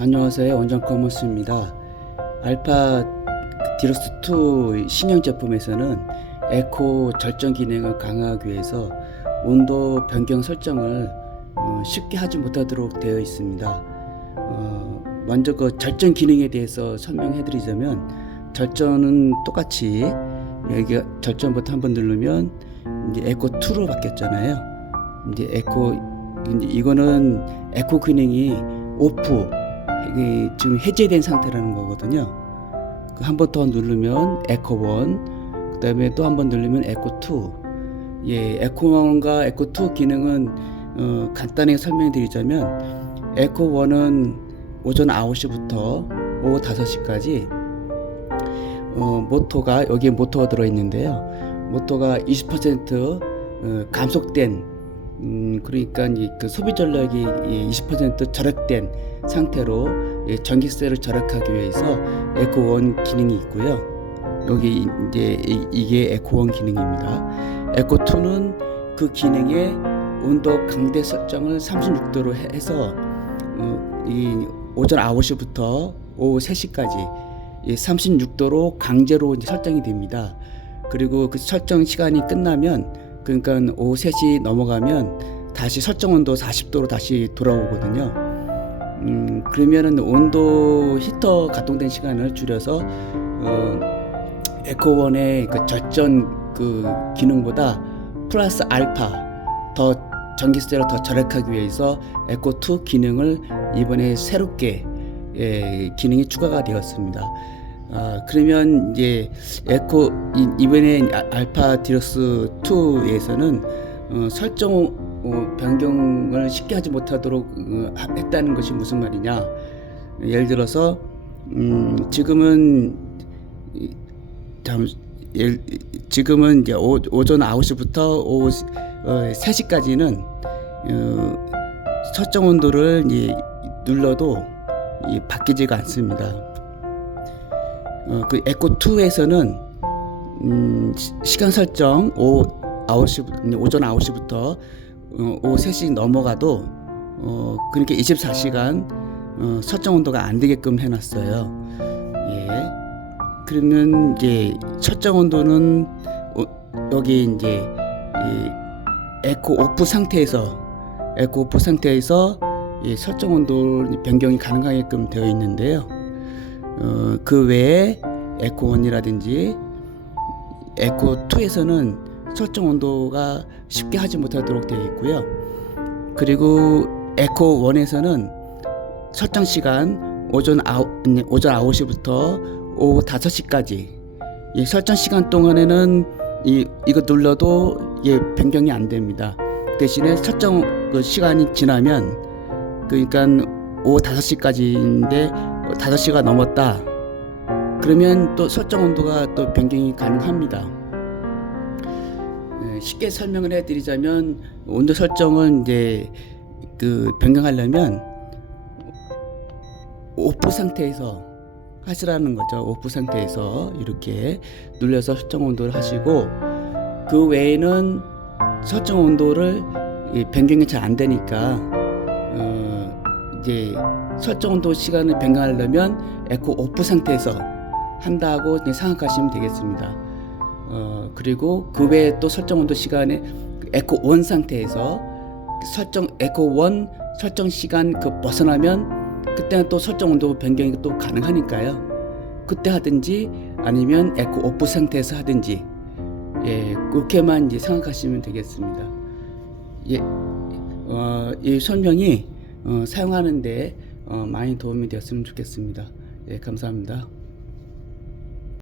안녕하세요. 원전 커머스입니다. 알파 디럭스 2 신형 제품에서는 에코 절전 기능을 강화하기 위해서 온도 변경 설정을 어, 쉽게 하지 못하도록 되어 있습니다. 어, 먼저 그 절전 기능에 대해서 설명해 드리자면 절전은 똑같이 여기 절전 버튼 한번 누르면 이제 에코 2로 바뀌었잖아요. 이제 에코 이제 이거는 에코 기능이 오프 이게 지금 해제된 상태라는 거거든요. 그 한 번 더 누르면 에코 1, 그 다음에 또 한 번 누르면 에코 2. 예, 에코 1과 에코 2 기능은 어, 간단하게 설명드리자면 에코 1은 오전 9시부터 오후 5시까지 어, 모터가 여기에 모터가 들어 있는데요. 모터가 20% 어, 감속된 음, 그러니까 이그 소비 전력이 20% 절약된 상태로 예, 전기세를 절약하기 위해서 에코원 기능이 있고요. 여기 이제 이- 이게 에코원 기능입니다. 에코2는 그 기능의 온도 강대 설정을 36도로 해서 어, 이 오전 9시부터 오후 3시까지 36도로 강제로 설정이 됩니다. 그리고 그 설정 시간이 끝나면 그러니까 오후 3시 넘어가면 다시 설정 온도 40도로 다시 돌아오거든요. 음, 그러면은 온도 히터 가동된 시간을 줄여서 어, 에코원의 그 절전 그 기능보다 플러스 알파 더 전기세를 더 절약하기 위해서 에코2 기능을 이번에 새롭게 예, 기능이 추가가 되었습니다. 아, 그러면 이제 에코 이- 이번에 아- 알파 디럭스 2에서는 어, 설정 어, 변경을 쉽게 하지 못하도록 어, 하- 했다는 것이 무슨 말이냐? 예를 들어서 음, 지금은 이- 잠 예, 지금은 이제 오, 오전 9시부터 오후 어, 3시까지는 어, 설정 온도를 눌러도 이 바뀌지가 않습니다. 어, 그 에코 2에서는 음, 시- 시간 설정 오후 9시 오전 9시부터 어, 오후 3시 넘어가도 어, 그러니까 24시간 어, 설정 온도가 안 되게끔 해놨어요. 예. 그러면 이제 설정 온도는 어, 여기 이제 이 에코 오프 상태에서 에코 오프 상태에서 이 설정 온도 변경이 가능하게끔 되어 있는데요. 어, 그 외에 에코 1이라든지 에코 2에서는 설정 온도가 쉽게 하지 못하도록 되어 있고요. 그리고 에코 1에서는 설정 시간 오전 아홉 오전 9시부터 오후 5시까지 이 설정 시간 동안에는 이 이거 눌러도 예 변경이 안 됩니다. 대신에 설정 그 시간이 지나면 그러니까 오후 5시까지인데 5시가 넘었다. 그러면 또 설정 온도가 또 변경이 가능합니다. 예, 쉽게 설명을 해드리자면 온도 설정은 이제 그 변경하려면 오프 상태에서 하시라는 거죠. 오프 상태에서 이렇게 눌려서 설정 온도를 하시고 그 외에는 설정 온도를 이 변경이 잘 안 되니까 어 이제 설정 온도 시간을 변경하려면 에코 오프 상태에서 한다고 생각하시면 되겠습니다. 어 그리고 그 외에 또 설정 온도 시간에 에코 원 상태에서 설정 에코 원 설정 시간 그 벗어나면 그때는 또 설정 온도 변경이 또 가능하니까요. 그때 하든지 아니면 에코 오프 상태에서 하든지 예 그렇게만 이제 생각하시면 되겠습니다. 예, 어, 이 설명이 어, 사용하는데 어, 많이 도움이 되었으면 좋겠습니다. 예, 감사합니다.